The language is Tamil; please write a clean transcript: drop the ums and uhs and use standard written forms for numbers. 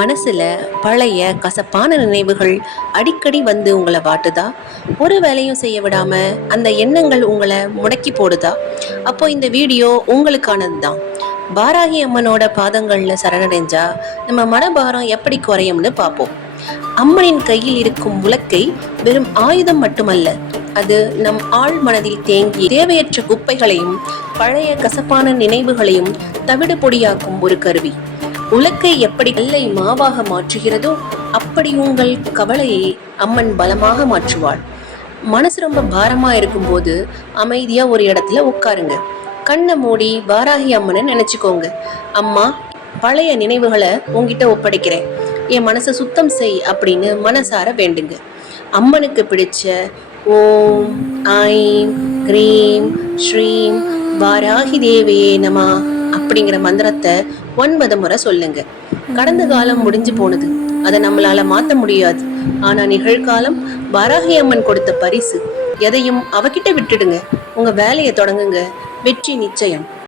மனசுல பழைய கசப்பான நினைவுகள் அடிக்கடி வந்து உங்களை வாட்டுதா? ஒரு வேலையும் செய்ய விடாம அந்த எண்ணங்கள் உங்களை முடக்கி போடுதா? அப்போ இந்த வீடியோ உங்களுக்கானது தான். பாராகி அம்மனோட பாதங்கள்ல சரணடைஞ்சா நம்ம மனபாரம் எப்படி குறையும்னு பார்ப்போம். அம்மனின் கையில் இருக்கும் உலக்கை வெறும் ஆயுதம் மட்டுமல்ல, அது நம் ஆழ் மனதில் தேங்கிய தேவையற்ற குப்பைகளையும் பழைய கசப்பான நினைவுகளையும் தவிடு பொடியாக்கும் ஒரு கருவி. உலக்கை எப்படி கல்லை மாவாக மாற்றுகிறதோ அப்படி உங்கள் கவலையை அம்மன் பலமாக மாற்றுவாள். மனசு ரொம்ப பாரமா இருக்கும்போது அமைதியா ஒரு இடத்துல உட்காருங்க. கண்ணை மூடி வாராகி அம்மனை நினைச்சுக்கோங்க. அம்மா, பழைய நினைவுகளை உங்ககிட்ட ஒப்படைக்கிறேன், என் மனசை சுத்தம் செய் அப்படின்னு மனசார வேண்டுங்க. அம்மனுக்கு பிடிச்ச ஓம் ஐம் கிரீம் ஸ்ரீம் வாராகி தேவியே நம அப்படிங்கிற மந்திரத்தை 9 முறை சொல்லுங்க. கடந்த காலம் முடிஞ்சு போனது, அதை நம்மளால மாத்த முடியாது. ஆனா நிகழ்காலம் வாராகி அம்மன் கொடுத்த பரிசு. எதையும் அவகிட்ட விட்டுடுங்க. உங்க வேலையை தொடங்குங்க. வெற்றி நிச்சயம்.